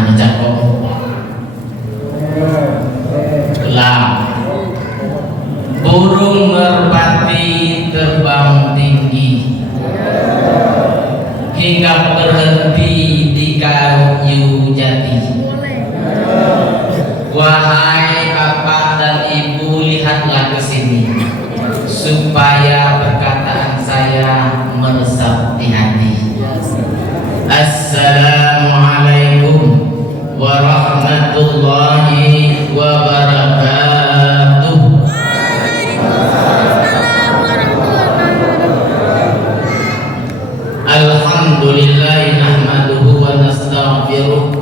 anu cakep lah burung merpati terbang tinggi hingga berhenti di kayu jati. Wahai bapak dan ibu, lihatlah ke sini supaya perkataan saya meresap di hati. Assalamualaikum warahmatullahi wabarakatuh. Alhamdulillahi nahmaduhu wa nastaghfiruh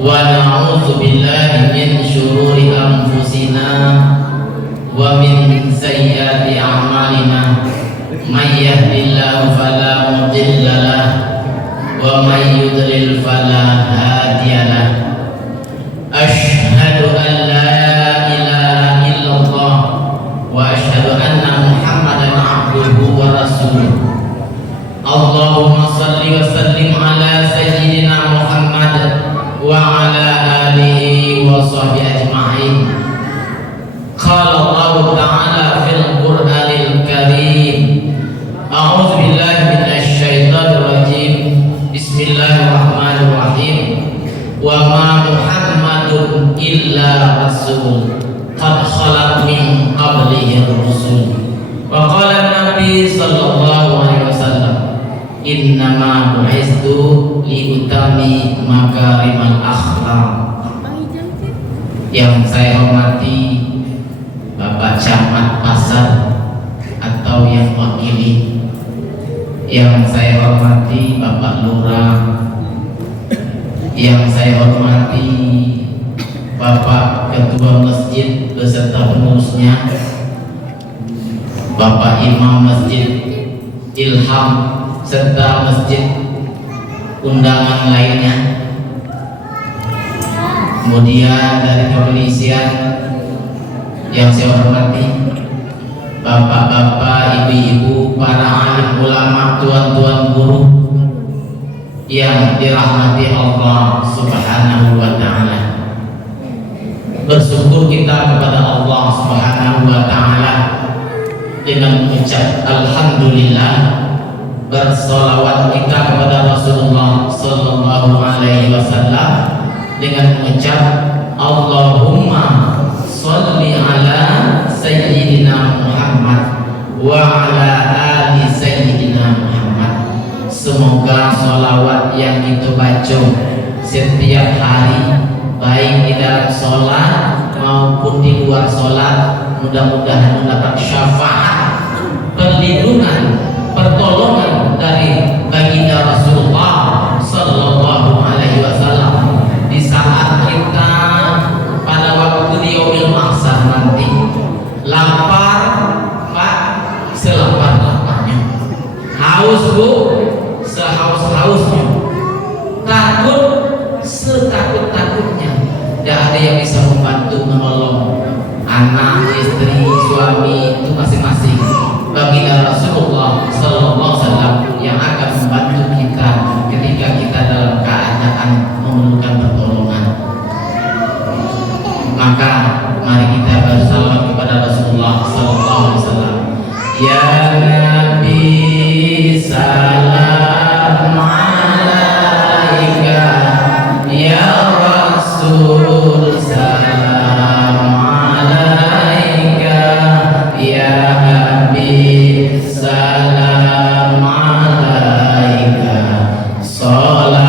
wa na'udzu billahi min syururi anfusina wa min sayyiati a'malina may yahdihillahu fala mudilla lahu wa may yudlil fala hadiya lahu. Asyhadu an la ilaha illallah wa asyhadu anna Muhammadan abduhu wa rasuluh. Allahumma salli wa sallim ala sayyidina Muhammad wa ala alihi wa sahbihi ajma'in. Qala Allah ta'ala fil Qur'anil Karim. A'udzu billahi minasy syaithanir rajim. Bismillahirrahmanirrahim. Wa ma Muhammadun illa rasul qad khalat min qablihi rusul. Wa qala Nabi sallallahu alaihi wasallam, innama bu'istu liutami makarimal akhlak. Yang saya hormati Bapak Camat Pasar atau yang wakili, yang saya hormati Bapak Lurah, yang saya hormati Bapak Ketua Masjid beserta pengurusnya, Bapak Imam Masjid Ilham serta masjid undangan lainnya. Kemudian dari kepolisian yang saya hormati, bapak-bapak, ibu-ibu, para alim ulama, tuan-tuan guru yang dirahmati Allah Subhanahu wa ta'ala. Bersyukur kita kepada Allah Subhanahu wa ta'ala dengan mengucap alhamdulillah. Bersolawat kita kepada Rasulullah sallallahu alaihi wasallam dengan mengucap Allahumma sholli ala sayyidina Muhammad wa ala ali sayyidina Muhammad. Semoga sholawat yang kita baca setiap hari, baik di dalam sholat maupun di luar sholat, mudah-mudahan mendapat syafaat, perlindungan, pertolongan dari baginda Rasulullah sallallahu alaihi wasallam di saat kita pada waktu di yaumil mahsyar nanti lapar, Pak, selapar-laparnya, haus, Bu, sehaus-hausnya, takut setakut-takutnya. Tidak ada yang bisa membantu menolong anak, istri, suami itu masing-masing. Baginda Rasulullah sallallahu alaihi wasallam yang akan membantu kita ketika kita dalam keadaan memerlukan pertolongan. Maka mari kita bersalawat kepada Rasulullah sallallahu alaihi wasallam. Ya Nabi salam alaika, ya Rasul salam alaika, ya Habib salam alaika, salawatullah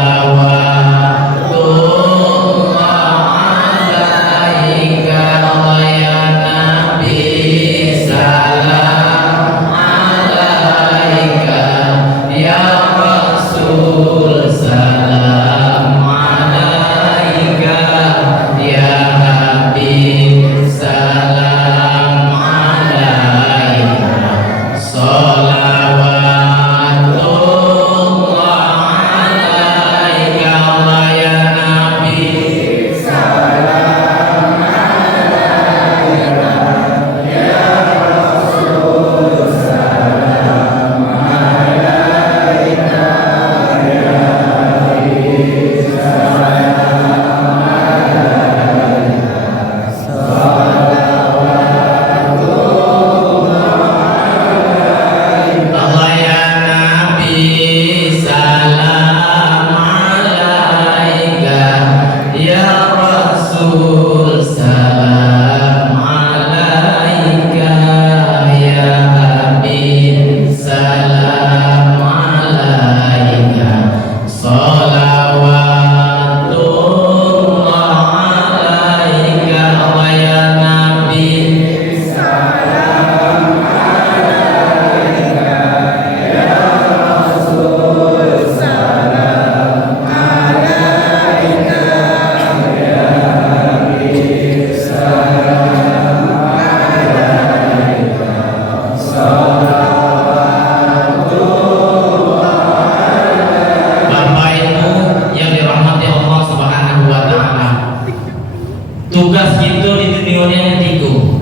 dunia tiga.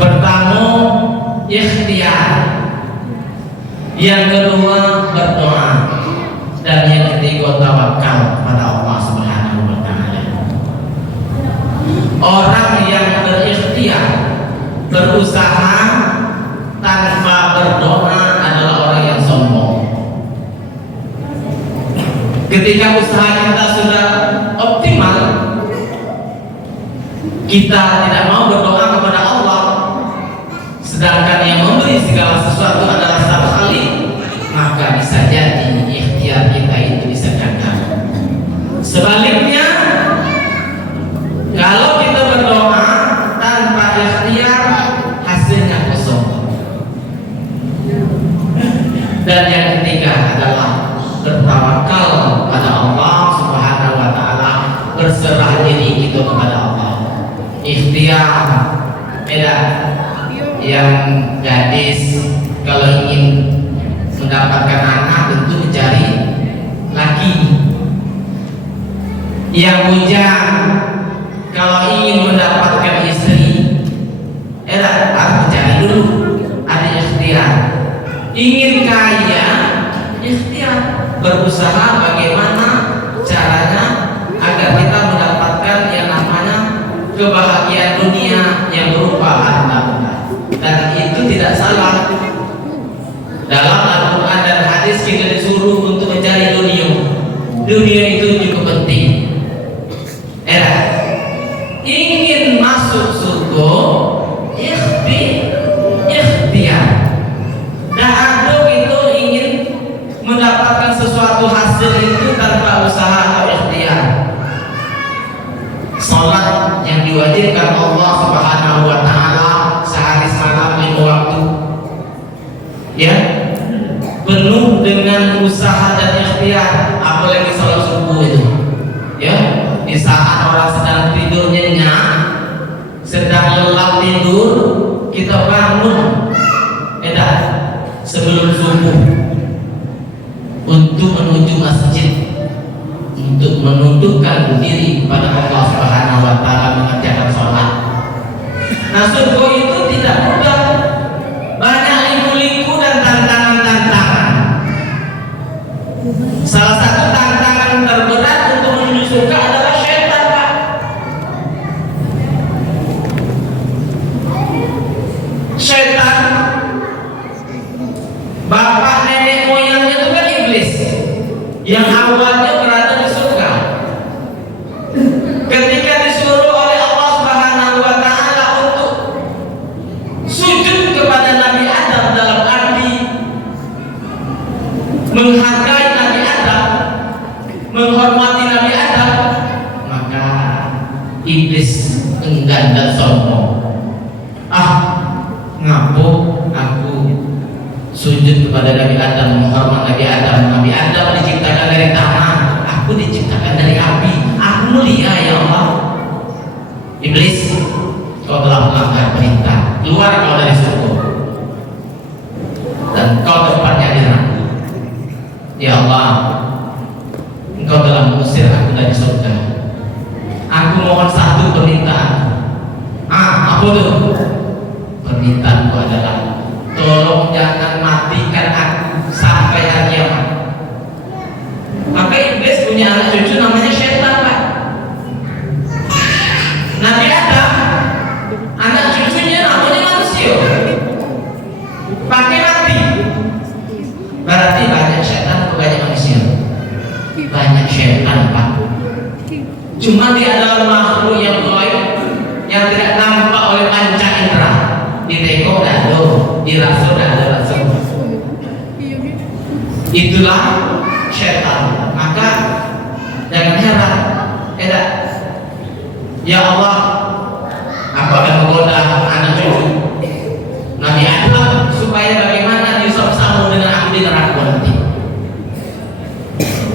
Pertama ikhtiar, yang kedua berdoa, dan yang ketiga tawakal pada Allah Subhanahu wa taala. Orang yang berikhtiar, berusaha tanpa berdoa adalah orang yang sombong. Ketika usaha kita sudah optimal, kita tidak mau berdoa kepada Allah, sedangkan yang memberi segala sesuatu adalah Sang Khalik, maka bisa jadi ikhtiar kita itu bisa gagal. Sebaliknya, kalau kita berdoa tanpa ikhtiar, hasilnya kosong. Dan yang ketiga adalah bertawakal pada Allah Subhanahu wa taala, berserah diri kita kepada Allah. Ikhtiar, beda. Yang gadis kalau ingin mendapatkan anak tentu mencari laki. Yang bujang kalau ingin mendapatkan istri, harus mencari dulu, ada ikhtiar. Ingin kaya, ikhtiar, berusaha bagaimana caranya agar kita mendapatkan yang namanya kebahagiaan dunia yang berupa harta. Dan itu tidak salah. Dalam Al-Quran dan hadis kita disuruh untuk mencari dunia. Dunia itu juga penting. Ingin masuk surga, ikhtiar. Nah, ada itu ingin mendapatkan sesuatu hasil itu tanpa usaha atau ikhtiar. Salat yang diwajibkan Allah Subhanahu wa taala sehari semalam 5 waktu, ya, penuh dengan usaha dan ikhtiar. Apalagi salat subuh itu, ya, di saat orang sedang tidur nyenyak, sedang lelap tidur, kita bangun sebelum subuh untuk menuju masjid, untuk menundukkan diri kepada Allah Subhanahu wa taala, mengerjakan sholat. Nah, surga itu tidak mudah, banyak liku-liku dan tantangan-tantangan. Salah satu tantangan terberat untuk menuju surga adalah syaitan, Pak. Syaitan, bapak nenek moyangnya itu kan iblis, yang awalnya berada di surga. Ketika disuruh oleh Allah Subhanahu wa taala untuk sujud kepada Nabi Adam dalam arti menghargai Nabi Adam, menghormati Nabi Adam, maka iblis enggan dan sombong. Ngapo aku sujud kepada Nabi Adam, menghormat Nabi Adam. Nabi Adam diciptakan dari tanah, aku diciptakan dari api. Aku mulia ya Allah. Iblis, kau telah melanggar perintah, keluar kau dari surga dan kau tempatnya di neraka. Ya Allah, engkau telah mengusir aku dari surga. Aku mohon satu permintaan. Apa itu? Permintaanku adalah tolong jangan matikan aku sampai hari kiamat. Maka iblis punya anak cucu namanya syaitan, Pak. Nabi Adam, anak cucunya namanya manusia, pakai mati. Berarti banyak syaitan atau banyak manusia? Banyak syaitan, Pak. Cuma dia adalah makhluk yang gaib, yang tidak nampak oleh panca indera. Di teko tidak ada, dirasa tidak ada langsung. Itulah syaitan. Maka jangan heran, ya Allah, aku akan menggoda anak cucu Nabi Adam supaya bagaimana dia sama dengan aku di neraka nanti.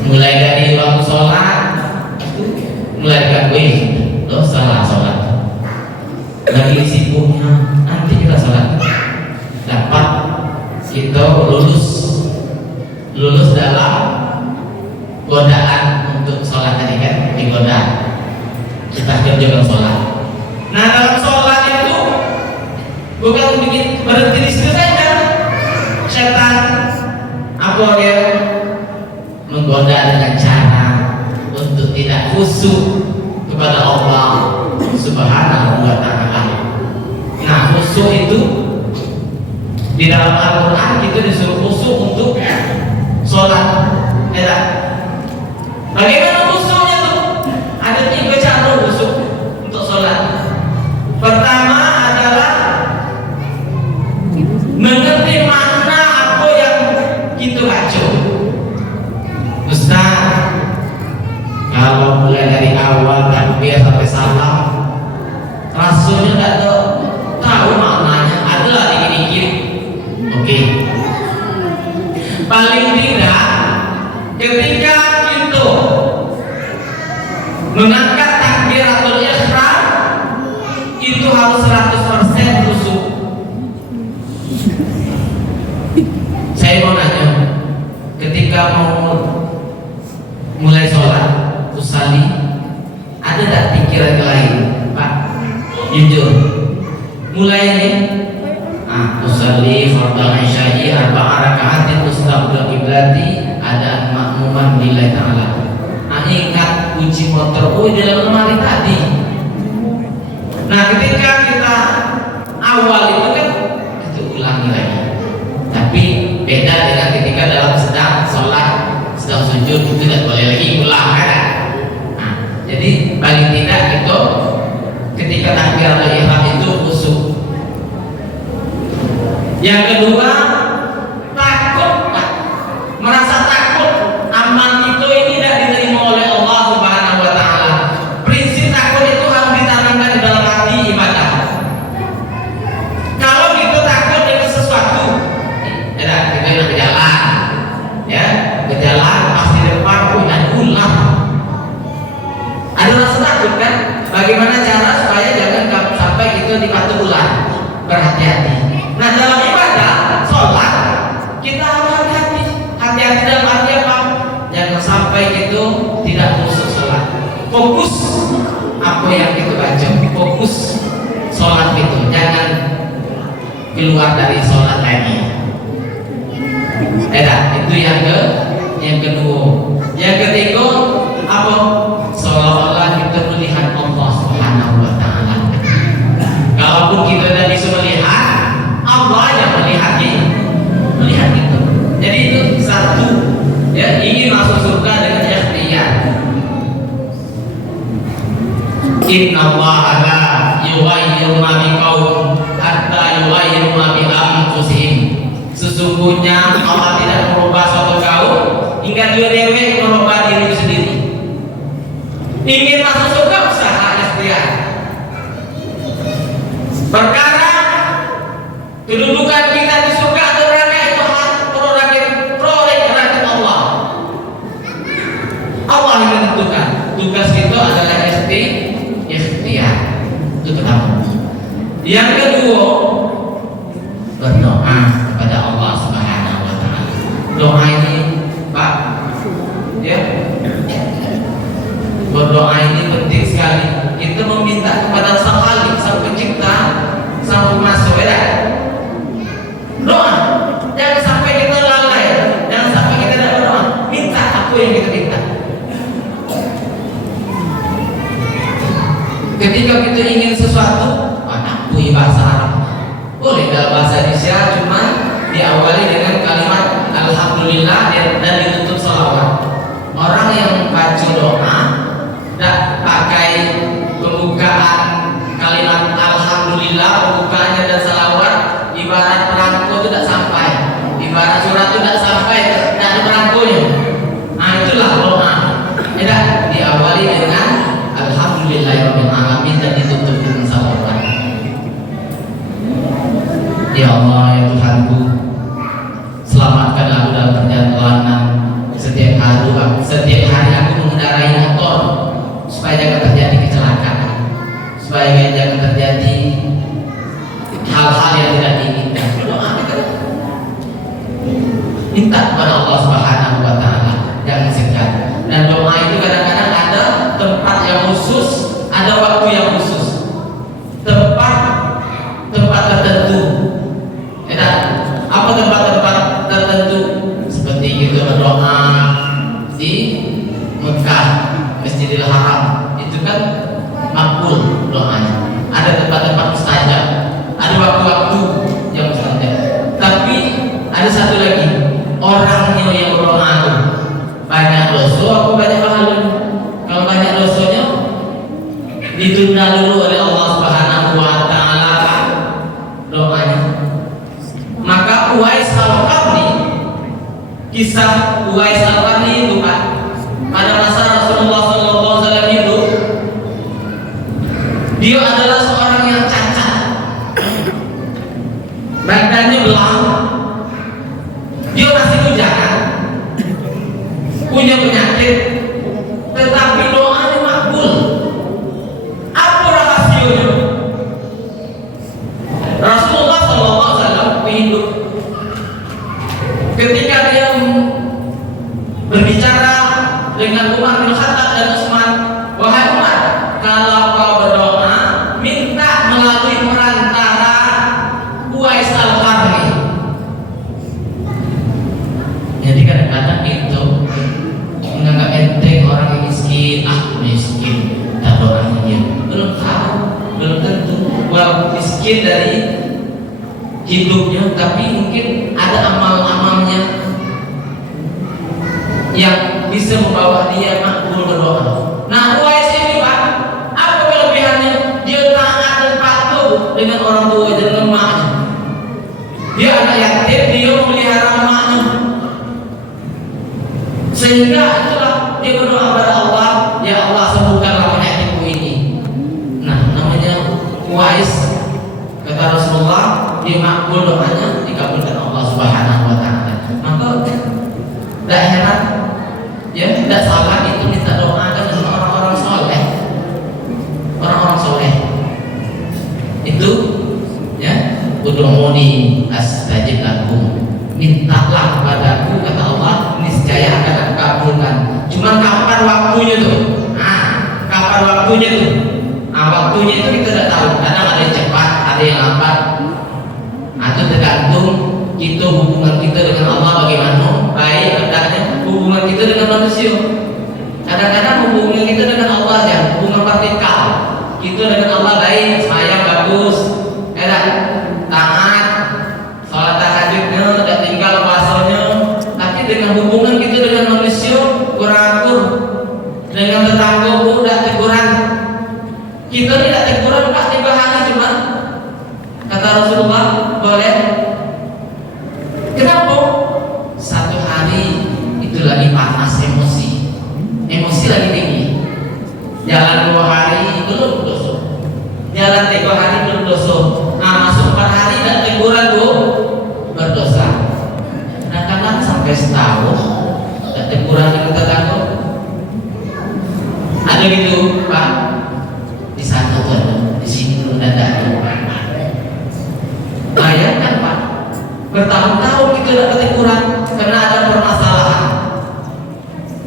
Mulai dari waktu sholat, mulai dari lo salah sholat, lagi sibuknya, nanti kita sholat dapat kita lulus dalam godaan untuk sholat tadi kan, digoda. kita jangan sholat. Nah dalam sholat itu bukan berhenti di situ saja. Setan apa ya menggoda dengan cara untuk tidak khusyuk kepada Allah Subhanahu wa Ta'ala. Nah khusyuk itu di dalam Al-Quran kita disuruh khusyuk untuk sholat. Ya, bagaimana khusyuknya tuh? Ada 3 cara khusyuk untuk sholat. Pertama adalah mengerti makna apa yang kita baca. Ustaz, kalau mulai dari awal takbir sampai salam rasanya tidak tahu maknanya, adalah dikit-dikit. Oke. Paling tidak ketika kita mengangkat takbiratul ihram itu harus 100% khusyuk. Saya mau nanya, ketika mau mulai sholat usali, ada tak pikiran lain, Pak? Jujur, mulai ini usali fardhu isya'i 4 raka'atin mustaqbil qiblati ada makmuman lillahi ta'ala. Ingat kunci motor di dalam lemari tadi. Nah ketika kita awal itu kan itu ulangi lagi, tapi beda dengan ketika dalam sedang sholat, sedang sujud itu tidak boleh lagi ulang kan? Nah, jadi paling tidak itu ketika takbiratul ihram itu khusyuk. Yang kedua, takut, merasa takut amal itu ini tidak diterima oleh Allah Subhanahu wa Ta'ala. Prinsip takut itu harus ditanamkan di dalam hati ibadah. Kalau kita takut dengan sesuatu, kita nak berjalan, ya, berjalan pasti depan ada ular. Ada rasa takut kan? Bagaimana cara supaya jangan sampai itu dipatuk ular? Berhati-hati. Nah dalam ibadah sholat kita harus hati-hati. Hati-hati dalam arti apa? Jangan sampai itu tidak khusyuk sholat. Fokus apa yang kita baca. Fokus sholat itu. Jangan keluar dari sholat lagi. Itu yang kedua. Yang ketiga apa? Seolah-olah kita melihat Allah Subhanahu wa Ta'ala. Kalaupun kita tidak bisa melihat, Allah yang melihat itu. Jadi itu satu, ya, ingin masuk surga dengan ikhtiar. Inna Allah la yughayyiru ma biqaum hatta yughayyiru ma bi anfusihim. Sesungguhnya Allah tidak merubah suatu kaum hingga dia dewek merubah diri sendiri. Ingin masuk surga usaha ikhtiar. Perkara kedudukan kita di surga atau neraka itu prerogatif Allah. Allah yang menentukan. Tugas kita adalah ikhtiar. Itu pertama. Yang kedua, berdoa kepada Allah Subhanahu wa Ta'ala. Doa ini, Pak, ya, berdoa ini penting sekali. Kita meminta kepada Sang Khalik, Sang Pencipta, Sang Pemasok, ya. Doa, jangan sampai kita lalai, jangan sampai kita tidak berdoa. Minta apa yang kita minta. Ketika kita ingin sesuatu, akui bahasa Arab. Boleh dalam bahasa Indonesia, cuma diawali dengan kalimat Alhamdulillah dan ditutup salawat. Orang yang baca doa tidak pakai pembukaan kalimat Alhamdulillah, pembukaannya dan salawat, ibarat perangko itu tidak sampai, ibarat surat itu tidak sampai, tidak ada perangkonya. Nah itulah doa. Tidak diawali dengan Alhamdulillahirabbil alamin dan ditutup dengan salawat. Ya Allah, ya Tuhanku, selamatkanlah aku dalam perjalanan. Setiap hari aku mengendarai motor supaya jangan terjadi kecelakaan, supaya jangan terjadi hal-hal yang tidak diinginkan. Doa kita minta kepada Allah Subhanahu wa Ta'ala, jangan segan. Dan doa itu kadang-kadang ada tempat yang khusus, ada banyak dosa, aku banyak pahalanya. Kalau banyak dosanya ditunda dulu oleh Allah Subhanahu wa taala doanya. Maka Uwais Al-Qarni, kisah Uwais Al-Qarni itu Pak, pada masa Rasulullah SAW hidup, dia adalah seorang yang cacat, badannya belang, dia masih bujangan, punya penyakit, tetapi doanya makbul. Apa rahasianya? Rasulullah SAW hidup, ketika dia berbicara dengan Umar bin Khattab dan Utsman, wahai Umar, kalau kau berdoa minta melalui perantara Uwais Al-Qarni. Jadi kadang-kadang itu menganggap enteng orang yang miskin, miskin, tak doanya dia. Belum tahu, belum tentu. Walaupun miskin dari hidupnya, tapi mungkin ada amal-amalnya yang bisa membawa dia makbul berdoa. Nah, Uwais ini Pak, apa kelebihannya? Dia taat dan patuh dengan orang tua dan emaknya. Dia anak yatim, dia memelihara emaknya. Sehingga itulah dia berdoa kepada Allah, ya Allah sembuhkanlah penyakitku ini. Nah, namanya Uwais, kata Rasulullah, dia makbul doanya, dikabulkan Allah Subhanahu wa taala. Maka tidak heran, ya tidak salah itu minta doa dengan orang-orang soleh, orang-orang soleh itu, ya, ud'uni astajib lakum, mintalah kepadaku, kata Allah, niscaya akan aku kabulkan. Cuman kapan waktunya tuh? Kapan waktunya tuh? Waktunya itu kita tidak tahu. Kadang ada yang cepat, ada yang lambat. Itu tergantung kita, hubungan kita dengan Allah bagaimana, baik adanya hubungan kita dengan manusia. Kadang-kadang hubungan kita dengan Allah ya hubungan vertikal. Kita dengan Allah baik, sayang, bagus, taat, sholat tahajudnya, tidak tinggal puasanya. Tapi dengan hubungan kita dengan manusia kurang akur, dengan tetangga pun tidak teguran. Kita tidak teguran 4-5 hari cuma, kata Rasulullah, boleh. Kenapa? Satu hari itu lagi panas emosi lagi tinggi. Jalan 2 hari belum dosa, jalan 3 hari belum dosa. Masuk 4 hari dan teguran berdosa. Kadang-kadang sampai setahun dan teguran dengan tetangga. Ada gitu Pak, di satu tuh, di sini belum ada. Bayangkan Pak, bertahun-tahun kita tidak keteguran karena ada permasalahan.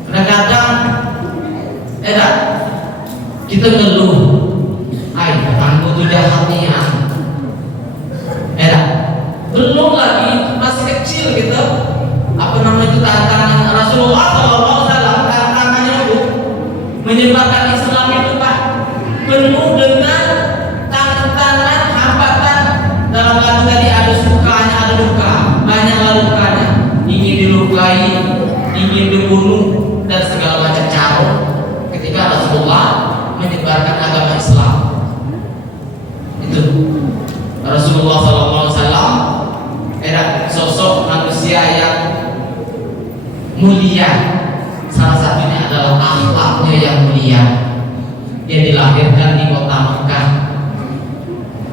Kadang-kadang kita ngeluh, tetangga itu jahat nih belum lagi masih kecil kita, itu tantangan Rasulullah SAW. Tantangannya itu menyebarkan Islam itu Pak penuh dengan tantangan, hambatan. Dalam lagu tadi ada sukanya, ada duka, banyak lukanya, ingin dilukai, ingin dibunuh dan segala macam cara ketika Rasulullah menyebarkan agama Islam. Itu Rasulullah SAW era sosok manusia yang mulia. Salah satunya adalah akhlaknya yang mulia. Dia dilahirkan di kota Mekah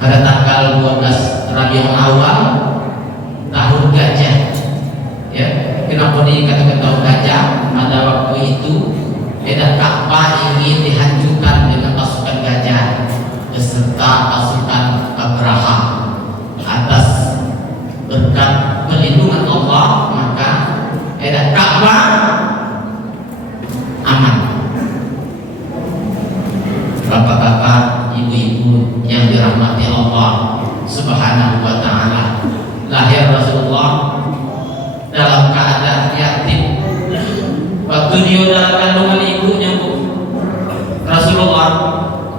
pada tanggal 12 Rabiul Awal tahun gajah. Ya, kenapa dikatakan tahun gajah? Pada waktu itu Ka'bah ingin dihancurkan dengan pasukan gajah beserta pasukan Abraha. Atas berkat perlindungan Allah maka Ka'bah aman. Bapak-bapak, ibu-ibu yang dirahmati Allah Subhanahu wa ta'ala, lahir Rasulullah dalam keadaan yatim. Waktu dia dalam kandungan ibunya Bu, Rasulullah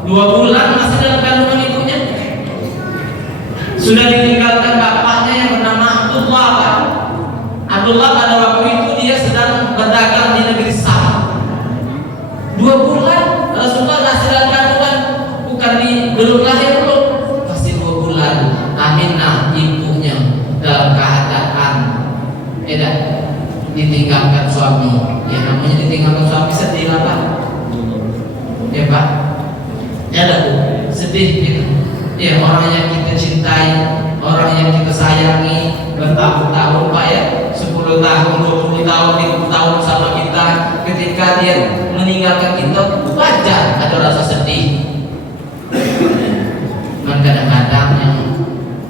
2 bulan masih dalam kandungan ibunya, sudah ditinggalkan bapaknya yang bernama Abdullah. Abdullah pada waktu itu dia sedang berdagang di negeri Sam. ditinggalkan suami. Ya namanya ditinggalkan suami sedih lah Pak. Ya Pak. Ya ada Bu, sedih gitu. Ya orang yang kita cintai, orang yang kita sayangi bertahun-tahun Pak ya, 10 tahun, 20 tahun, 30 tahun sama kita, ketika dia meninggalkan kita, wajar ada rasa sedih. Dan kadang-kadang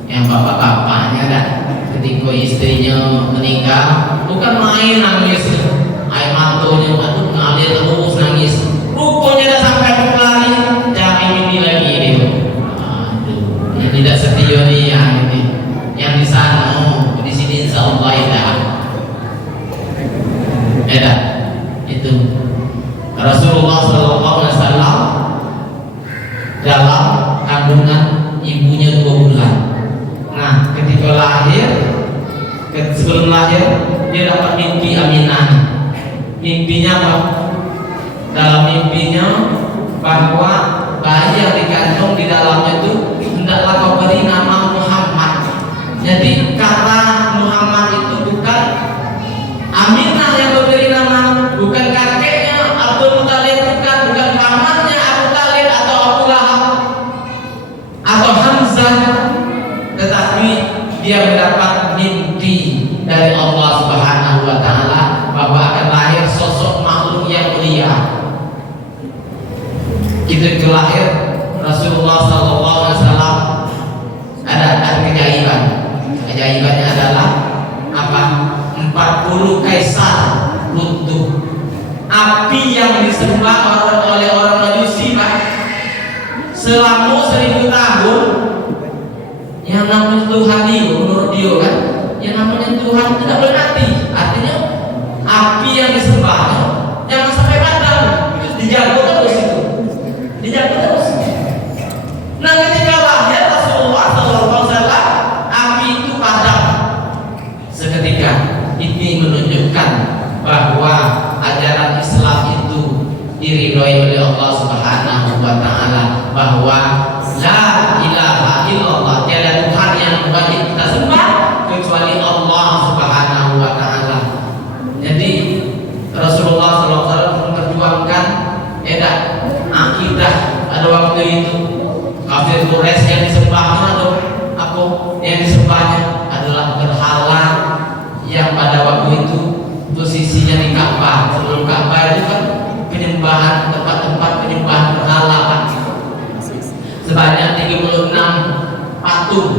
yang bapak-bapaknya kan, ketika istrinya meninggal, bukan main nangis, air matanya aduh ngalir terus nangis, rupanya dah sampai berlari, jangan mimpi lagi dia. Aduh, yang tidak setia nih yang di sana, di sini insya Allah ya itu Rasulullah SAW dalam kandungan ibunya 2 bulan. Nah, ketika lahir, sebelum lahir dia dapat mimpi Aminah. Mimpinya apa? Dalam mimpinya bahwa bayi yang dikandung di dalamnya itu hendaklah kau beri nama Muhammad. Jadi kata Muhammad itu bukan Aminah yang memberi nama, bukan kakeknya Abdul Muthalib, bukan pamannya Abu Talib atau Abu Lahab atau Hamzah, tetapi dia mendapat mimpi dari Allah Subhanahu wa Ta'ala bahwa akan lahir sosok makhluk yang mulia. Itu lahir Rasulullah SAW. Ada keajaiban. Keajaibannya adalah apa? 40 kaisar runtuh. Api yang disembah oleh orang Majusi Pak, selama 1000 tahun, yang namanya Tuhan dia, menurut dia kan, yang namanya Tuhan tidak boleh mati. Artinya api yang disembahnya jangan sampai padam, dijaga terus itu, dijaga terus. Nah ketika lahir Rasulullah SAW, api itu padam seketika. Ini menunjukkan bahwa ajaran Islam itu diridhoi oleh Allah Subhanahu wa Ta'ala, bahwa la ilaha illallah, tiada Tuhan yang wajib kita sembah kecuali Allah Subhanahu wa Ta'ala. Jadi Rasulullah SAW memperjuangkan akidah. Pada waktu itu kafir Quraisy yang disembahnya atau apa yang disembahnya adalah berhala yang pada waktu itu posisinya di Ka'bah. Sebelum Ka'bah itu kan penyembahan, tempat-tempat penyembahan berhala Pak. Sebanyak 36 patung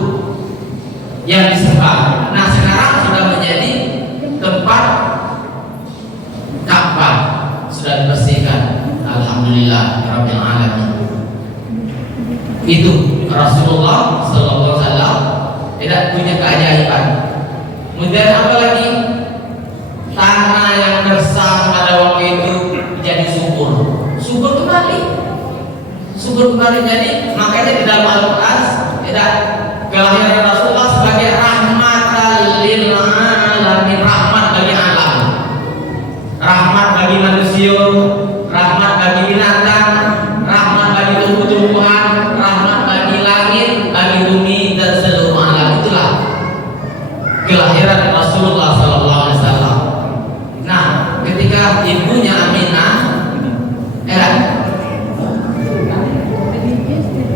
yang disembah. Nah sekarang sudah menjadi tempat Ka'bah, sudah dibersihkan. Alhamdulillah Rabbil Alamin. Itu Rasulullah SAW tidak punya keajaiban. Kemudian apa lagi? Tanah yang gersang pada waktu itu menjadi subur kembali, subur kembali. Jadi makanya di dalam Al-Quran tidak kelahiran Rasulullah sebagai rahmatan lil alamin, rahmat bagi alam, rahmat bagi manusia, rahmat bagi binatang, rahmat bagi tumbuh-tumbuhan, rahmat bagi langit, bagi bumi dan seluruh alam. Itulah kelahiran Rasulullah SAW. Nah, ketika ibunya Aminah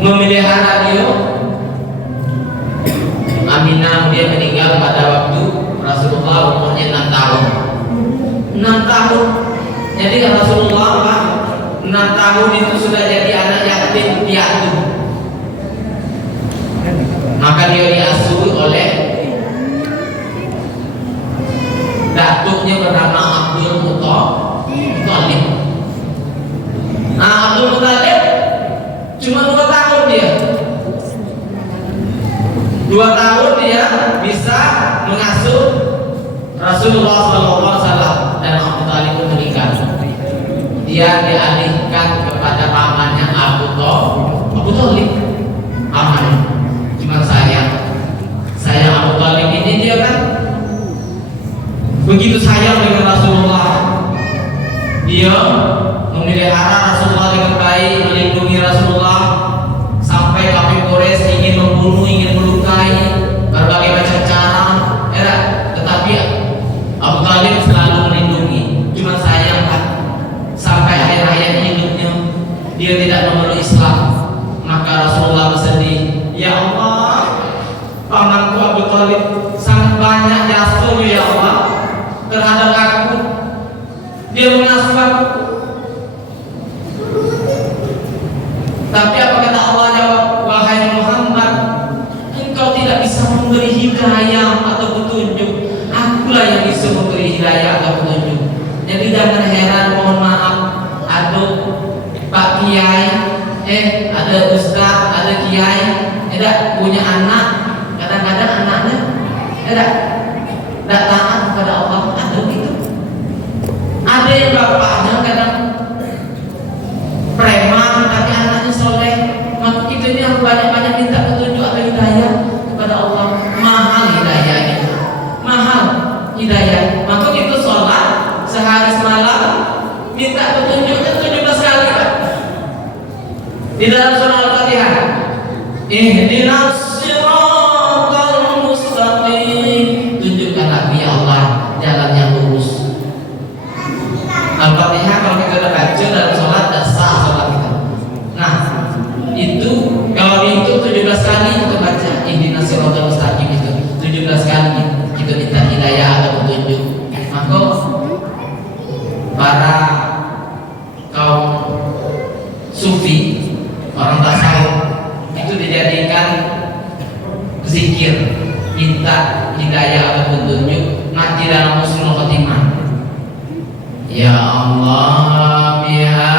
memelihara dia, Aminah dia meninggal pada waktu Rasulullah umurnya 6 tahun. 6 tahun. Jadi Rasulullah 6 tahun itu sudah jadi anak yatim piatu. Maka dia diasuh oleh datuknya bernama Abdul Muthalib. Nah Abdul Muthalib cuma 2 tahun dia. 2 tahun dia bisa mengasuh Rasulullah SAW dan Abu Talib pun meninggal. Dia dialihkan kepada pamannya Abu Talib. Pamannya cuma sayang Abu Talib ini, dia kan begitu sayang dengan Rasulullah. Dia memelihara Rasulullah dengan baik, melindungi Rasulullah sampai kafir Quraisy ingin membunuh, ingin melukai berbagai macam cara. Tetapi Abu Talib selalu dia tidak memeluk Islam. Maka Rasulullah bersedih, ya Allah, pamanku Abu Thalib sangat banyak jasanya ya Allah terhadap aku. Dia mengasuh aku. Tapi apa kata Allah jawab, wahai Muhammad, engkau tidak bisa memberi hidayah atau petunjuk. Akulah yang bisa memberi hidayah atau petunjuk. Jadi jangan heran, mohon maaf, aduh Pak Kiai, ada Ustaz, ada Kiai, tidak punya anak, kadang-kadang anaknya tidak taat kepada Allah, ada gitu. Ada yang bapaknya kadang preman tapi anaknya soleh. Maka kita ini harus banyak-banyak minta petunjuk atau hidayah kepada Allah. Mahal hidayah itu, mahal hidayah. Maka kita sholat sehari semalam minta petunjuknya 17 kali Pak. Di dalam surah Al-Fatihah, ihdinas siratal mustaqim, tunjukkanlah ya Allah jalan yang lurus. Al-Fatihah kalau kita udah baca dalam sholat, dan sah sholat kita. Nah, itu kalau itu 17 kali kita baca ihdinas siratal mustaqim, itu 17 kali kita minta hidayah atau petunjuk. Maka para kaum sufi, orang tasawuf itu dijadikan zikir minta hidayah atau petunjuk mati dalam husnul khotimah. Ya Allah biha,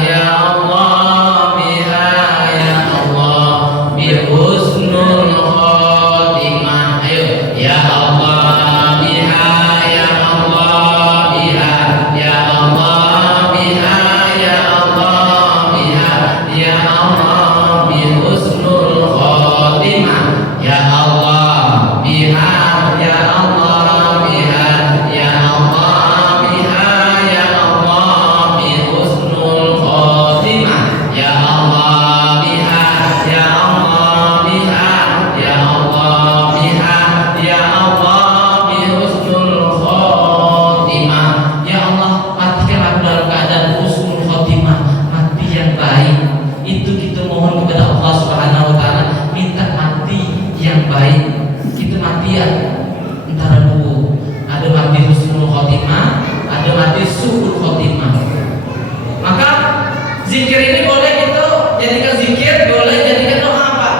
ya Allah biha, ya Allah bi husnul khotimah. Ayo, ya Allah biha, ya Allah biha, ya Allah biha, ya Allah biha, ya Allah bi husnul khotimah. Ya Allah biha, ya Allah biha, ya Allah biha, ya Allah bi husnul khotimah. Ya Allah biha, ya Allah biha, ya Allah biha, ya Allah bi husnul khotimah. Ya Allah, matikan aku dalam keadaan husnul khotimah, mati yang baik. Itu kita mohon kepada Allah Subhanahu wa taala, minta mati yang baik. Kita mati ya antara dua, ada mati husnul khotimah, ada mati su'ul khotimah. Maka zikir ini boleh kita jadikan zikir, boleh jadikan doa apa?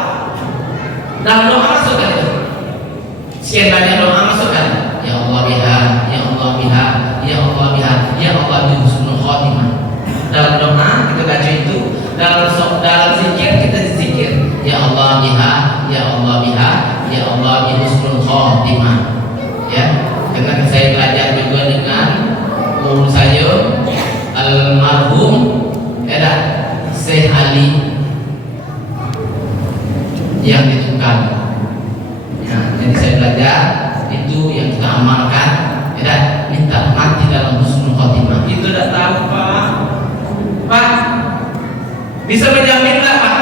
Dalam doa masukkan itu. Sekian banyak doa masukkan. Ya Allah biha, ya Allah biha, ya Allah biha, ya Allah bi husnul khotimah. Dalam doa kita baca itu, dalam zikir kita zikir. Ya Allah biha, ya Allah biha, ya Allah bi husnul khotimah. Ya, dengan saya belajar juga dengan guru saya almarhum Syekh Ali yang ditukan. Ya, jadi saya belajar itu yang kita amalkan. Ya, minta mati dalam husnul khotimah. Itu tidak tahu Pak, bisa menjamin nggak Pak?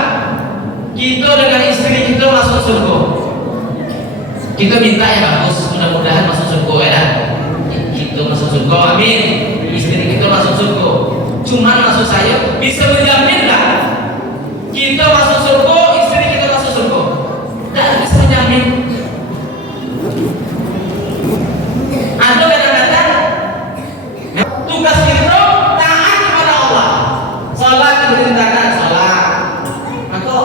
Kita dengan istri kita masuk surga. Kita minta ya bagus, mudah-mudahan masuk surga ya. Kita masuk surga, amin. Istri kita masuk surga. Cuman maksud saya, bisa menjamin nggak kita masuk surga, istri kita masuk surga? Tidak bisa menjamin. Ada kata-kata tugas kita taat kepada Allah. Salat diperintahkan salat. Maka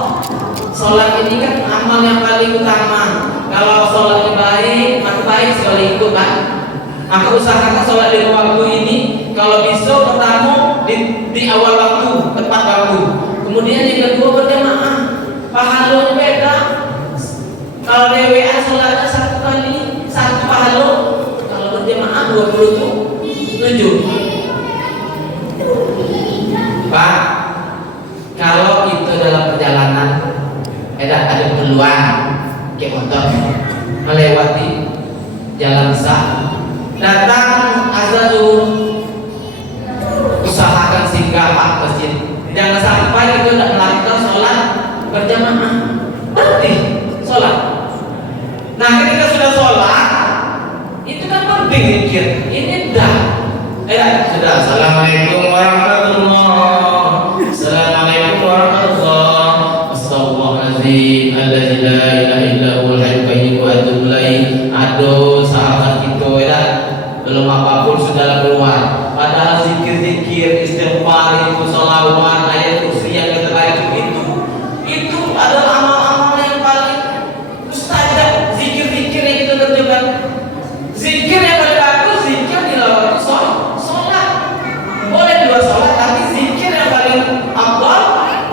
salat ini kan amal yang paling utama. Kalau salatnya baik, maka baik sekali itu kan. Maka usahakan salat di waktu ini. Kalau bisa pertama di awal waktu, tepat waktu. Kemudian yang kedua berjamaah. Pahalanya beda. Kalau dewean salatnya satu kali, satu pahala. Kalau berjamaah 27. Pak, kalau kita dalam perjalanan ada peluang ke motor melewati jalan besar, datang azan zuhur, usahakan singgah Pak masjid. Jangan sampai kita tidak melakukan sholat berjamaah, berarti sholat. Nah, ketika sudah sholat, itu kan penting zikir. Ini dah, sudah. Assalamualaikum warahmatullahi wabarakatuh. istighfar, itu sholawat, ayat kursi yang kita baca itu adalah amal-amal yang paling mustajab. Zikir-zikir yang kita kerjakan, zikir yang paling bagus, zikir di waktu sholat. Boleh di luar sholat, tapi zikir yang paling afdal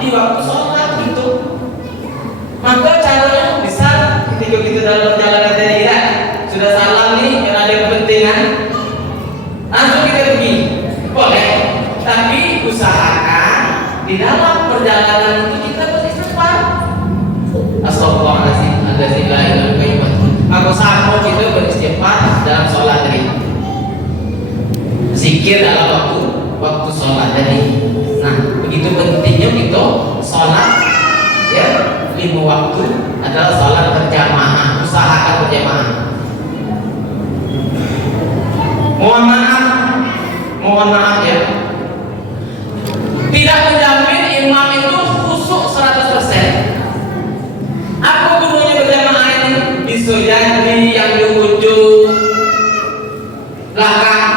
di waktu sholat itu. Maka caranya bisa ketika kita dalam perjalanan tadi ya, sudah salam nih karena ada kepentingan, langsung kita pergi. Boleh, tapi usahakan di dalam perjalanan itu kita beristighfar. Astagfirullahaladzim, la ilaha illallah. Aku sama kita beristighfar dalam sholat tadi. Zikir dalam waktu sholat tadi. Nah, begitu pentingnya kita sholat ya 5 waktu adalah sholat berjamaah. Usahakan berjamaah. Mohon maaf ya, tidak menjamin imam itu khusyuk 100%. Aku gurunya berjamaah ini bisa jadi yang di ujung belakang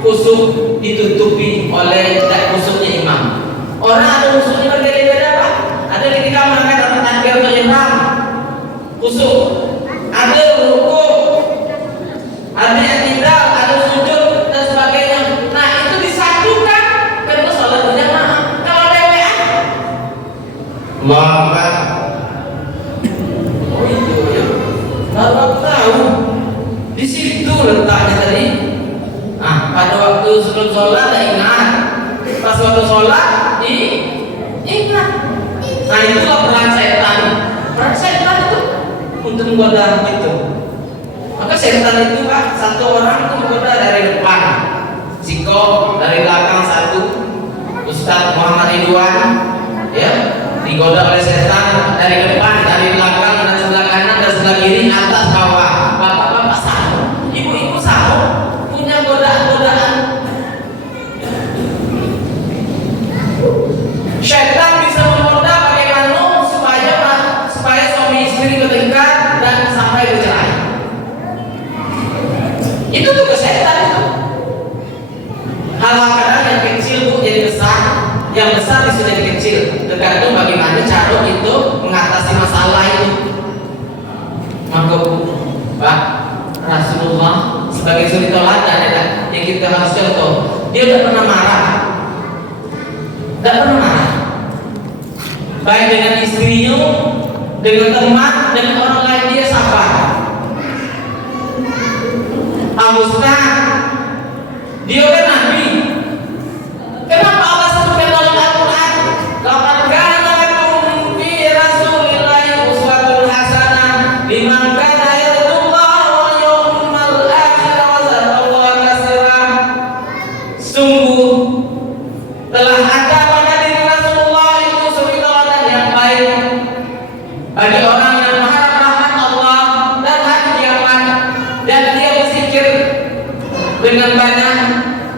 khusyuk ditutupi oleh khusyuknya imam. Orang ada khusyuknya berbeda-beda Pak. Ada ketika mereka dapat takbir atau ihram khusyuk, ada rukuk, ada yang tidak, ada sujud dan sebagainya. Nah itu disatukan karena sholat berjamaah. Kalau lewean, lama. Oh itu ya, baru aku tahu. Di situ letaknya tadi. Nah pada waktu sebelum sholat ingat, pas waktu sholat ingat. Nah itulah peran setan. Peran setan itu untuk menggoda itu. Maka setan itu Pak, satu orang itu menggoda dari depan, Ziko dari belakang satu, Ustadz Muhammad Ridwan ya digoda oleh setan dari depan, dari belakang, dan sebelah kanan dan sebelah kiri, atas bawah. Bapak-bapak sama, ibu-ibu sama, punya godaan-godaan. Setan bisa menggoda bagaimana supaya suami istri bertengkar dan sampai bercerai. Itu tugas setan itu. Hal-hal kadang yang kecil Bu jadi besar, yang besar bisa jadi kecil. Tergantung bagaimana cara itu mengatasi masalah itu. Maka Bu, Pak, Rasulullah sebagai suri teladan yang kita harus contoh. Dia tidak pernah marah, tidak pernah marah. Baik dengan istrinya, dengan teman, dengan orang lain dia sabar. Ustaz, dia kan Nabi. Kenapa Allah sebutkan dalam Al-Quran? Laqad kana lakum fi Rasulillahi uswatun hasanah liman kana yarjullaha wal yawmal akhir wa dzakarallaha katsiran. Sungguh telah ada pada diri Rasulullah itu suri teladan yang baik bagi orang yang mengharap rahmat Allah dan hari kiamat, dan dia berzikir dengan banyak.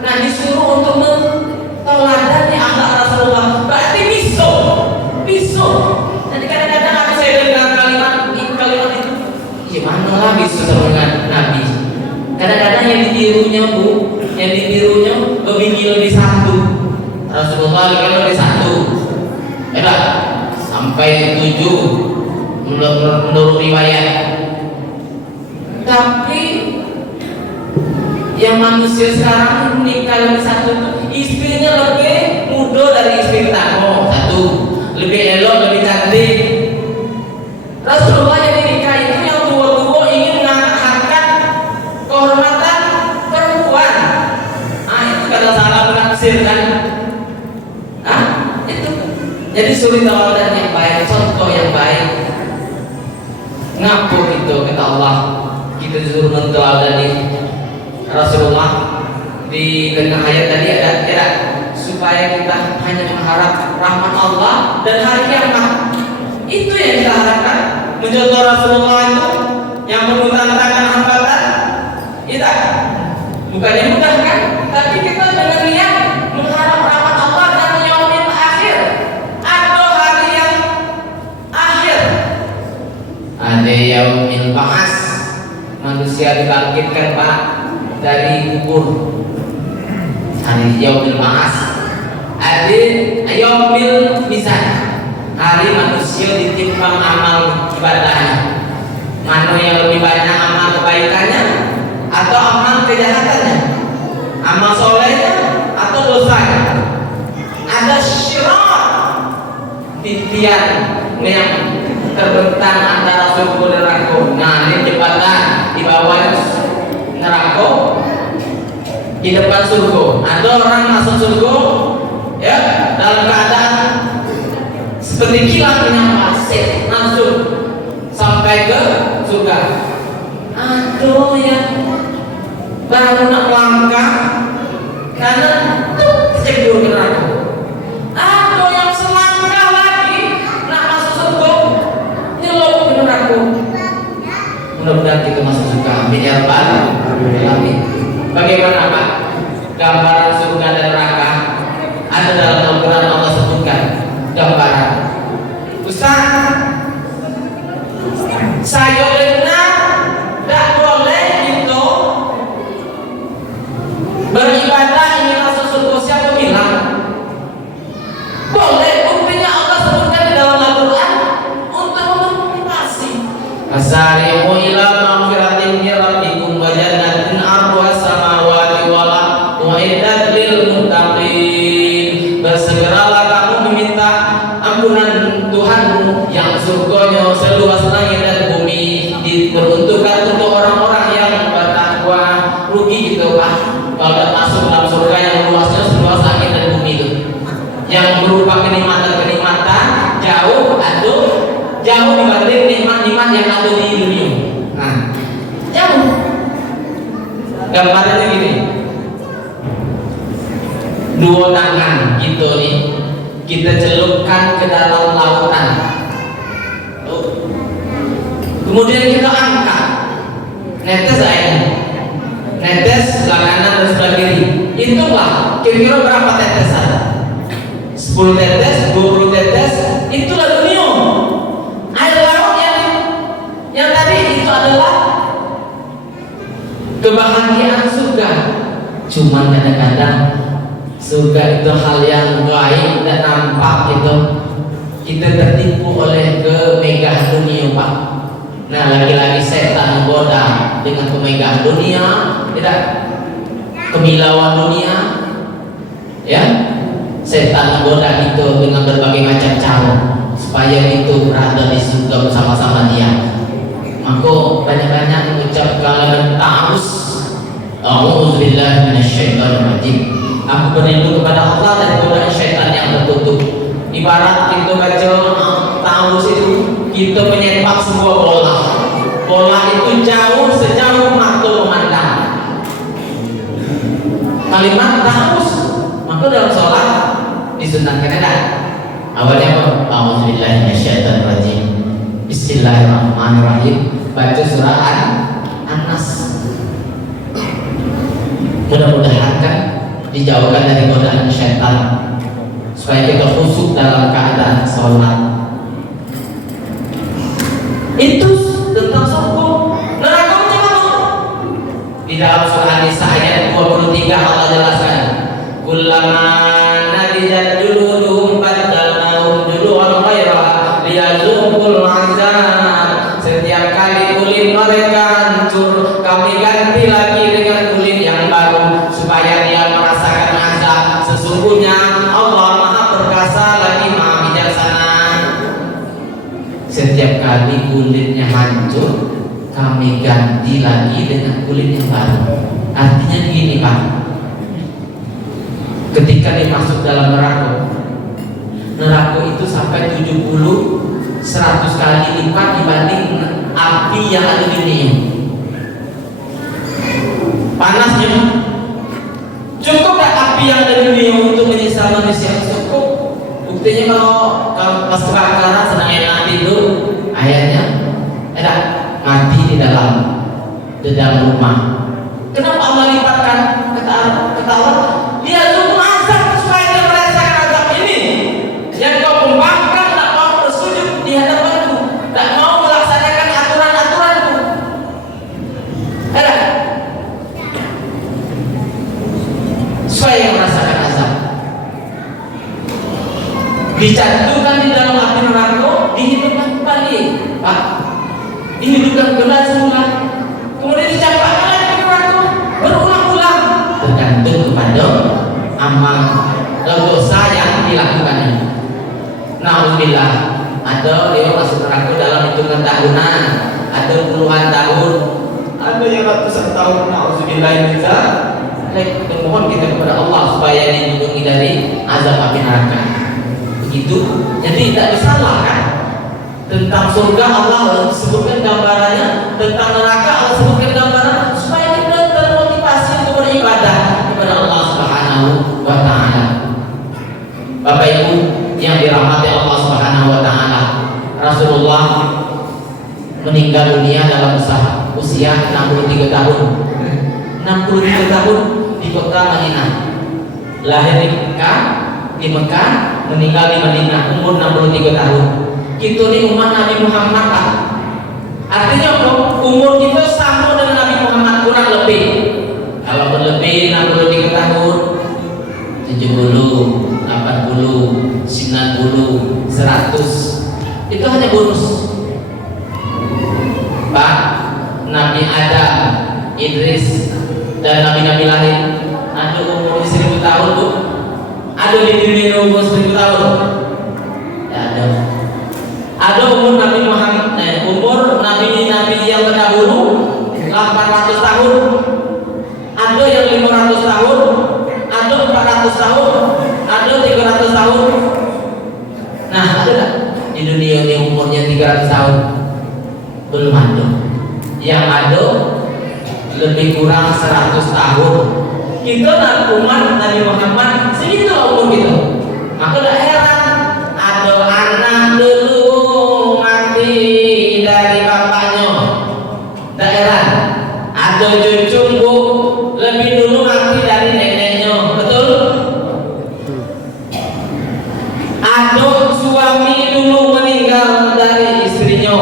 Nah disuruh untuk menteladannya akhlak Rasulullah. Berarti bisu. Nanti kadang-kadang aku saya dengar kalimat itu, gimana lah bisu dengan Nabi. Kadang-kadang yang ditirunya Bu, yang ditirunya lebih satu. Rasulullah kalau lebih satu, hebat sampai 7 menurut riwayat. Tapi yang manusia sekarang menikah lebih satu itu istrinya lebih muda dari istri pertama satu, lebih elok, lebih cantik. Rasulullah yang nikah itu yang tua-tua ingin mengangkat kehormatan perempuan. Ah itu kadang salah menaksir kan? Ah itu. Jadi suri teladan yang baik, contoh yang baik. Ngaku itu kata Allah, kita disuruh menteladani Rasulullah. Di tengah ayat tadi ada tidak supaya kita hanya mengharap rahmat Allah dan hari kiamat. Itu yang kita harapkan. Mencontoh Rasulullah itu yang menutantangkan hambatan, kita bukannya mudah kan? Tapi kita dengan niat mengharap rahmat Allah dan yaumil akhir atau hari yang akhir. Ada yaumil ba'ats, manusia dibangkitkan Pak dari kubur. Hari yaumil ba'ats, Jadi yaumil mizan, hari manusia ditimbang amal ibadahnya. Mana yang lebih banyak amal kebaikannya atau amal kejahatannya, amal solehnya atau dosanya. Ada syirat titian yang terbentang antara surga dan neraka. Nah, ini jembatan di bawah neraka, di depan surga. Ada orang masuk surga ya dalam keadaan seperti kilat menyambar langsung sampai ke surga. Aduh yang baru nak melangkah karena terjebak ke neraka. Aduh yang selangkah lagi nak masuk surga nyelup ke neraka. Mudah-mudahan kita masuk surga. Amin ya rabbal alamin. Bagaimana Pak gambaran surga dan neraka? Ada dalam Al-Quran, Allah sebutkan gambaran. Ustaz, saya benar tidak boleh gitu beribadah ini masuk surga. Siapa bilang? Boleh, buktinya Allah sebutkan di dalam Al-Quran untuk memotivasi. Asari'u ila maghfiratin min rabbikum wa jannatin 'arduha as-samawati wal ardu u'iddat lil muttaqin. Bersegeralah kamu meminta ampunan Tuhanmu yang surganya seluas langit dan bumi, diperuntukkan untuk orang-orang yang bertakwa. Rugi gitu Pak kalau masuk dalam surga yang luasnya seluas langit dan bumi itu, yang berupa kenikmatan-kenikmatan jauh dibanding nikmat-nikmat yang ada di dunia. Nah, jauh. Gambarnya gini, dua tangan gitu nih, kita celupkan ke dalam lautan, kemudian kita angkat, netes airnya, netes sebelah kanan dan sebelah kiri. Itulah kira-kira berapa tetesan? 10 tetes, 20 tetes, itulah dunia. Air laut yang tadi itu adalah kebahagiaan surga. Cuman kadang-kadang surga itu hal yang gaib dan nampak gitu. Kita tertipu oleh kemegahan dunia Pak. Nah, lagi-lagi setan menggoda dengan kemegahan dunia, tidak kemilauan dunia, ya. Setan menggoda itu dengan berbagai macam cara supaya itu berada di surga bersama-sama dia. Maka banyak-banyak mengucap kalimat ta'awuz, a'udzubillahi minasyaitonir rajim. Aku berlindung kepada Allah dari godaan syaitan yang tertutup. Ibarat kita baca ta'awuz itu, kita menyepak sebuah bola. Bola itu jauh sejauh mata memandang. Kalimat ta'awuz, maka dalam sholat disunahkan ada. Awalnya apa? A'udzubillahi minasyaitonir rajim. Bismillahirrahmanirrahim. Baca surah An-Nas. Mudah-mudahan kan dijauhkan dari godaan syaitan supaya kita khusyuk dalam keadaan sholat. Itu tentang surga. Neraka macam mana? Di dalam surah An-Nisa ayat 23 Allah jelaskan, kullama nadijat juluduhum baddalnahum juludan ghairaha liyazuqul azab. Setiap kali kulit mereka hancur, kami ganti lagi dengan kulit yang baru supaya dia merasakan azab. Sesungguhnya Allah Maha Perkasa lagi Maha Bijaksana. Setiap kali kulitnya hancur, kami ganti lagi dengan kulit yang baru. Artinya begini Pak, ketika dimasuk dalam neraka itu sampai 70 100 kali lipat dibanding api yang ada di dunia. Panasnya cukup gak api yang ada di dunia untuk menyiksa manusia? Cukup. Buktinya kalau pas kebakaran sedang enak tidur, ayahnya enak mati di dalam rumah. Kenapa Allah lipatkan ketawa? Dia tunggu azab supaya dia merasakan azab ini. Yang kau pembangkang tak mau bersujud di hadapanku, tak mau melaksanakan aturan-aturanku. Enak supaya merasakan azab. Dicantumkan di dalam api neraka, dihidupkan kembali, Pak. Dihidupkan kembali semula, kemudian dicampakkan lagi ke neraka, berulang-ulang. Tergantung kepada amal dan dosa yang dilakukannya. Nauzubillah, ada dia masuk neraka dalam hitungan tahunan, ada puluhan tahun, ada yang ratusan tahun. Nauzubillah min dzalik. Mohon kita kepada Allah supaya dilindungi dari azab api neraka. Begitu. Jadi tidak disalahkan. Tentang surga Allah sebutkan gambarannya, tentang neraka Allah sebutkan gambaran supaya kita termotivasi untuk beribadah kepada Allah Subhanahu wa taala. Bapak Ibu yang dirahmati Allah Subhanahu wa taala, Rasulullah meninggal dunia dalam usia 63 tahun. 63 tahun di kota Madinah. Lahir di Mekah, meninggal di Madinah, umur 63 tahun. Kita ni umat Nabi Muhammad, Pak. Artinya umur kita sama dengan Nabi Muhammad kurang lebih. Kalau berlebih 63 tahun, 70, 80, 90, 100, itu hanya bonus. Pak, Nabi Adam, Idris, dan nabi-nabi lain ada umur 1000 tahun, Bu. Ada di dunia umur 1000 tahun? Tidak ada. Ada umur Nabi Muhammad, umur nabi-nabi yang terdahulu 800 tahun. Ada yang 500 tahun, ada 400 tahun, ada 300 tahun. Nah, ada tak di dunia ini umurnya 300 tahun? Belum ada. Yang ada lebih kurang 100 tahun. Kita umat Nabi Muhammad segitu umur kita. Maka tidak heran ada anak dulu mati dari bapaknya. Tidak heran ada cucu Bu lebih dulu mati dari neneknya. Betul? Ada suami dulu meninggal dari istrinya.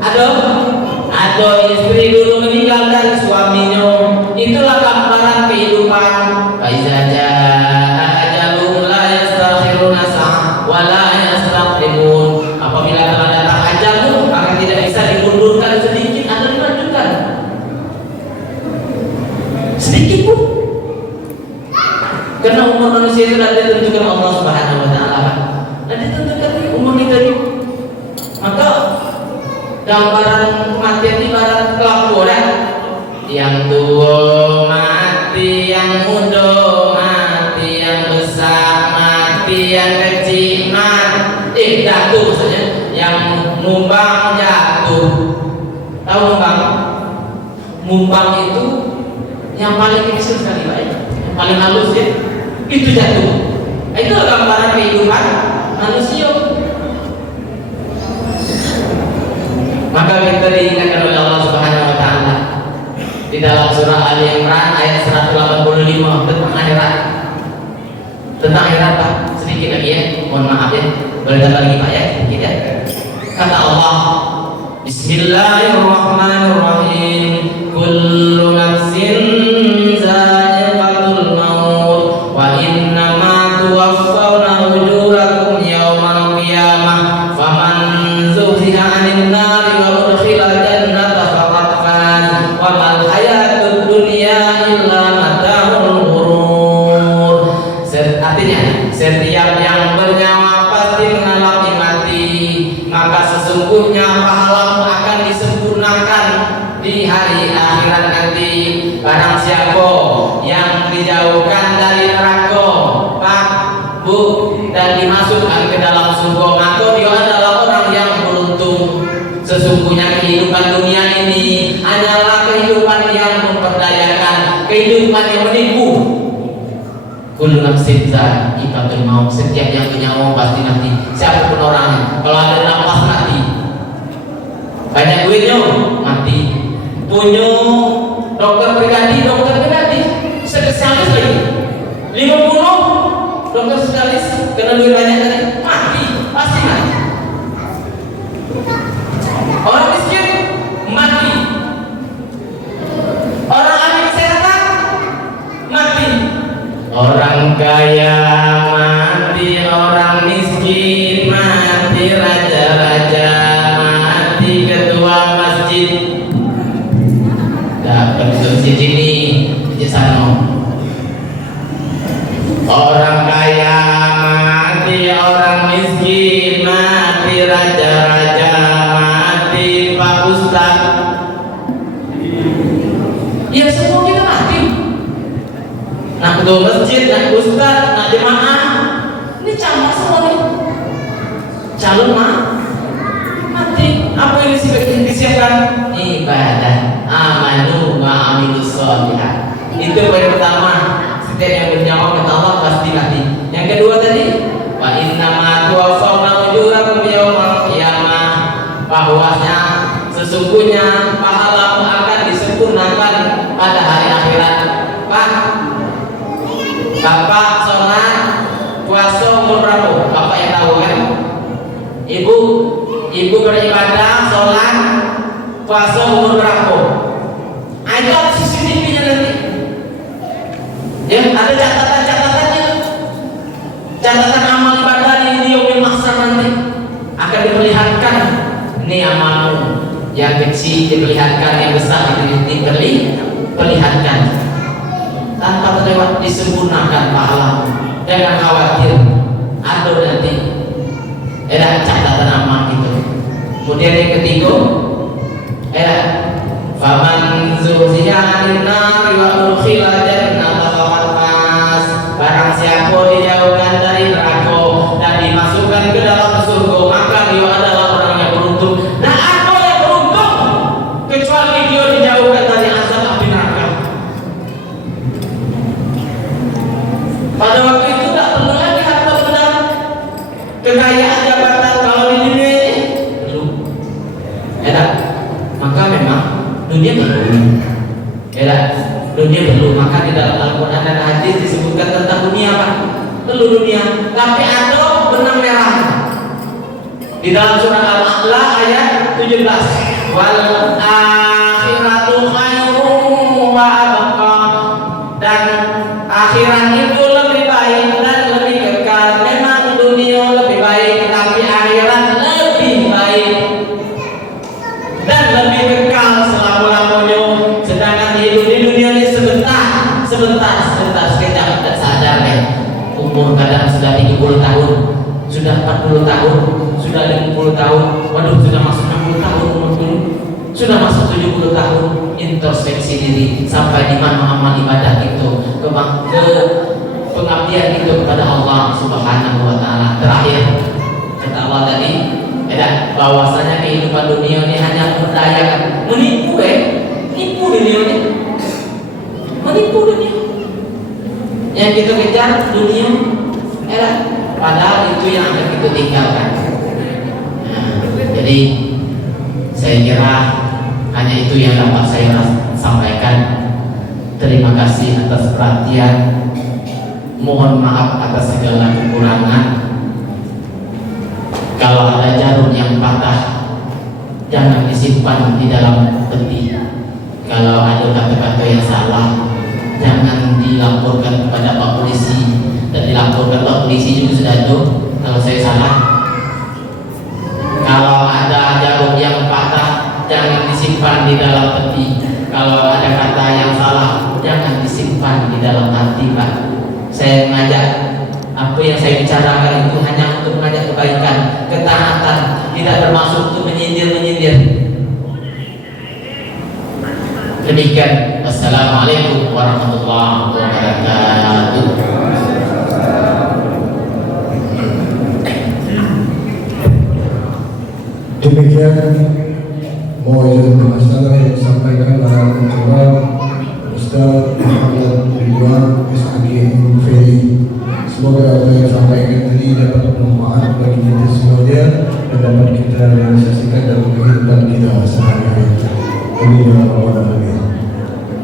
Ada istri dulu meninggal dari suaminya. Itulah gambaran kehidupan. Faiza jaa ajalum la yastakhiruna sa'ah wa la yastaqdimun. Apabila telah datang ajalmu, maka tidak bisa dimundurkan sedikit atau dimajukan sedikit pun. Karena umur manusia itu sudah ditentukan Allah Subhanahu wa taala. Dan ditentukan umur kita itu. Maka gambaran kematian ini ibarat kelakuan. Yang tua mati, yang muda mati, yang besar mati, yang kecil mati. Jatuh maksudnya. Yang mumbang jatuh. Tahu mumbang? Mumbang itu yang paling kecil sekali, Pak. Yang paling halus ya. Itu jatuh. Itu gambaran kehidupan manusia. Maka kita diingatkan oleh Allah Subhanahu wa taala di dalam surah Ali Imran ayat 185 tentang akhirat. Tentang akhirat, Pak. Sedikit lagi ya. Mohon maaf ya. Boleh tambah lagi, Pak ya? Sedikit ya. Kata Allah, Bismillahirrahmanirrahim. Kullu nafsin za'iqatul maut wa innama tuwaffawna ujurakum yawmal qiyamah faman zuhziha 'anil nari wa udkhilal jannata faqad faz wa mal hayatud dunya illa mata'ul ghurur. Artinya, setiap yang bernyawa pasti mengalami mati, maka sesungguhnya pahalamu akan disempurnakan di hari akhirat nanti. Barang siapa yang dijauhkan dari neraka, Pak, Bu, dan dimasukkan ke dalam surga, maka dia adalah orang yang beruntung. Sesungguhnya kehidupan dunia ini adalah kehidupan yang memperdayakan, kehidupan yang menipu. Kullu nafsin za'iqatul maut. Setiap yang punya nyawa pasti mati. Siapapun orangnya. Kalau ada nafas mati. Banyak duitnya mati. Punya dokter pribadi spesialis lagi 50 dokter spesialis kena duit banyak tadi mati, pasti mati. Orang miskin mati, orang ahli kesehatan mati, orang kaya mati, orang miskin ke masjid, nak ustaz, nak jemaah. Ini campur semua nih. Calon mah nanti apa yang disiapkan? Ibadah, amanu wa amilus sholihat. Itu poin pertama. Setiap yang bernyawa kata Allah pasti mati. Yang kedua tadi, wa innama tuwaffawna ujurakum yaumal qiyamah. Bahwasanya sesungguhnya pahalamu akan disempurnakan pada hari akhirat. Pak, Bapak sholat puasa umur berapa? Bapak yang tahu kan? Ibu beribadah sholat puasa umur berapa? Itu CCTV-nya nanti. Ya, ada catatan-catatannya. Catatan amal ibadah di yaumil mahsyar nanti akan diperlihatkan. Ini amalmu yang kecil diperlihatkan, yang besar diperlihatkan tanpa terlewat, disempurnakan pahala. Jangan khawatir, ada nanti ada catatan amal itu. Kemudian yang ketiga, faman zuhziha 'anil nari wa udkhila jannata faqad faz. Barang siapa dijauhkan dari neraka dan dimasukkan ke dalam surga, maka dia adalah orang yang beruntung. Nah, ada yang beruntung kecuali dia dijauhkan dari azab api neraka. Pada waktu itu tak perlu lagi harta benda, kekayaan, jabatan. Kalau di dunia ini belum. Maka memang dunia perlu. Dunia perlu. Maka di dalam Al-Quran dan hadis disebutkan tentang dunia, Pak. Perlu dunia. Tapi ada benang merah. Di dalam surah Al-A'la ayat 17. Wal akhiratu khairun wa abqa. Dan akhirat itu lebih baik dan lebih kekal. Memang dunia lebih baik, tapi akhirat lebih baik dan lebih kekal selama-lamanya. Sedangkan hidup di dunia ini sebentar, sekejap tak sadar ya. Umur kadang sudah 30 tahun, sudah 40 tahun, sudah 50 tahun, waduh sudah masuk 60 tahun umur ini, sudah masuk 70 tahun. Introspeksi diri sampai di mana amal ibadah itu, ke pengabdian itu kepada Allah Subhanahu wa taala. Terakhir kata Allah tadi, bahwasanya kehidupan dunia ini hanya memperdayakan, menipu dunia ini, menipu dunia. Yang kita kejar dunia, padahal itu yang akan kita tinggalkan. Jadi saya kira hanya itu yang dapat saya sampaikan. Terima kasih atas perhatian. Mohon maaf atas segala kekurangan. Kalau ada jarum yang patah, jangan disimpan di dalam peti. Kalau ada kata-kata yang salah, jangan dilaporkan kepada Pak Polisi. Dan dilaporkan Pak Polisi juga sudah ada kalau saya salah. Kalau ada jarum yang patah, jangan disimpan di dalam peti. Kalau ada kata yang salah, jangan disimpan di dalam hati, Pak. Saya mengajak, apa yang saya bicarakan itu hanya untuk mengajak kebaikan, ketaatan, tidak bermaksud untuk menyindir. Demikian. Wassalamualaikum warahmatullahi wabarakatuh. Demikian mau'izah masalah yang disampaikan oleh Ketua Ustaz Muhammad Ridwan SPG. Semoga apa yang disampaikan tadi dapat bermanfaat bagi kita semuanya dan dapat kita realisasikan dalam kehidupan kita sehari-hari. Amin ya rabbal alamin.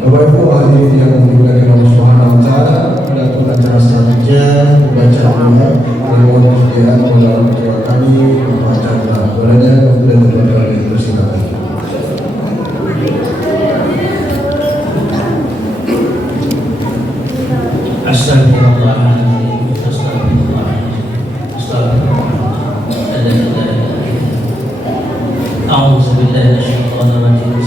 Bapak Ibu hadirin yang dimuliakan Allah Subhanahu wa taala, pada acara selanjutnya membaca doa dan mohon kesediaan kepada ketua kami membaca doa. Bolehnya kemudian kepada kami bersilakan. Astagfirullahaladzim. A'udzubillahi minasyaitonir rajim.